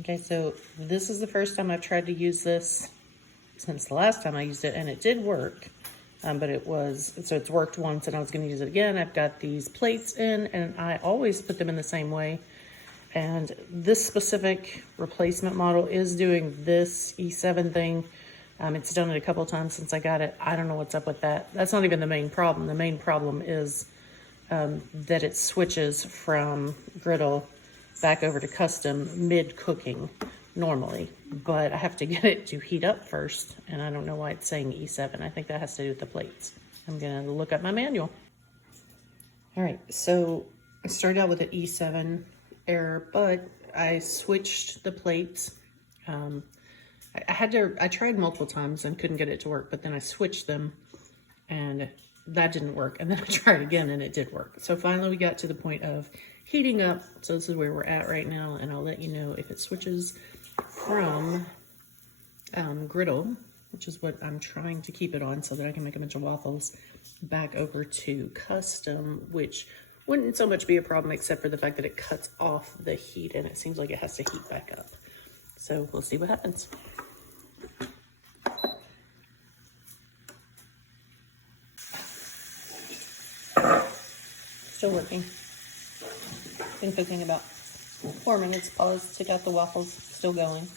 Okay, so this is the first time I've tried to use this since the last time I used it, and it did work. But it's worked once and I was gonna use it again. I've got these plates in and I always put them in the same way. And this specific replacement model is doing this E7 thing. It's done it a couple times since I got it. I don't know what's up with that. That's not even the main problem. The main problem is that it switches from griddle back over to custom mid-cooking normally, but I have to get it to heat up first, and I don't know why it's saying E7. I think that has to do with the plates. I'm gonna look up my manual. All right, so I started out with an E7 error, but I switched the plates. I tried multiple times and couldn't get it to work, but then I switched them and that didn't work. And then I tried again and it did work. So finally we got to the point of heating up. So this is where we're at right now. And I'll let you know if it switches from griddle, which is what I'm trying to keep it on so that I can make a bunch of waffles, back over to custom, which wouldn't so much be a problem except for the fact that it cuts off the heat and it seems like it has to heat back up. So we'll see what happens. Still working. Been cooking about 4 minutes. Paused, took out the waffles, still going.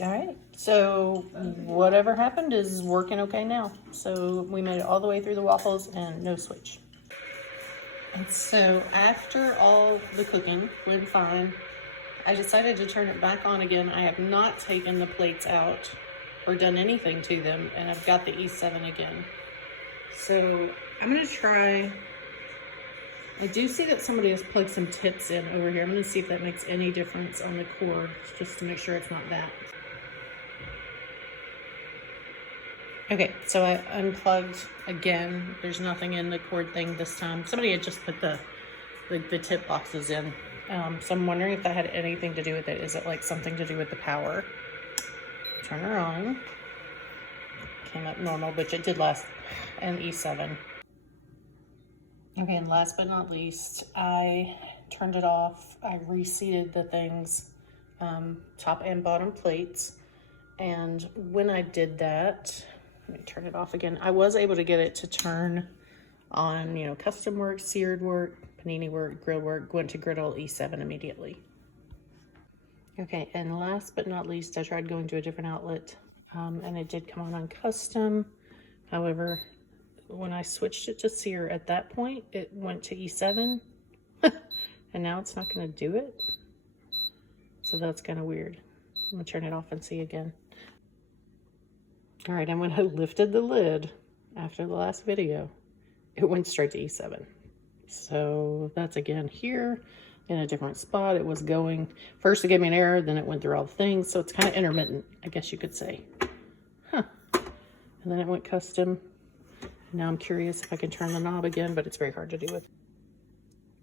All right, so whatever happened is working okay now. So we made it all the way through the waffles and no switch. And so after all the cooking went fine, I decided to turn it back on again. I have not taken the plates out or done anything to them, and I've got the E7 again. So I'm gonna try, I do see that somebody has plugged some tips in over here. I'm gonna see if that makes any difference on the cord, just to make sure it's not that. Okay, so I unplugged again. There's nothing in the cord thing this time. Somebody had just put the tip boxes in. So I'm wondering if that had anything to do with it. Is it like something to do with the power? Turn her on. Came up normal, which it did last, and E7. Okay, and last but not least, I turned it off. I reseated the things, top and bottom plates. And when I did that, let me turn it off again. I was able to get it to turn on, you know, custom work, seared work, panini work, grill work, went to griddle E7 immediately. Okay, and last but not least, I tried going to a different outlet and it did come on custom. However, when I switched it to sear at that point, it went to E7 and now it's not gonna do it. So that's kind of weird. I'm gonna turn it off and see again. All right, and when I lifted the lid after the last video, it went straight to E7. So that's again here in a different spot. It was going, first it gave me an error, then it went through all the things. So it's kind of intermittent, I guess you could say. Huh. And then it went custom. Now I'm curious if I can turn the knob again, but it's very hard to do with.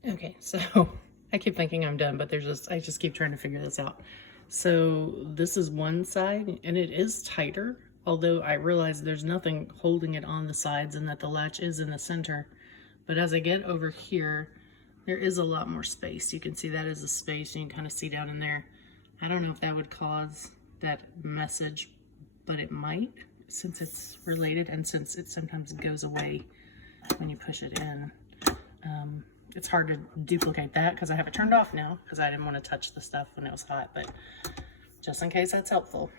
Okay, so I keep thinking I'm done, but I just keep trying to figure this out. So this is one side and it is tighter, although I realize there's nothing holding it on the sides and that the latch is in the center. But as I get over here, there is a lot more space. You can see that is a space, and you can kind of see down in there. I don't know if that would cause that message, but it might, since it's related and since it sometimes goes away when you push it in. It's hard to duplicate that because I have it turned off now because I didn't want to touch the stuff when it was hot, but just in case that's helpful.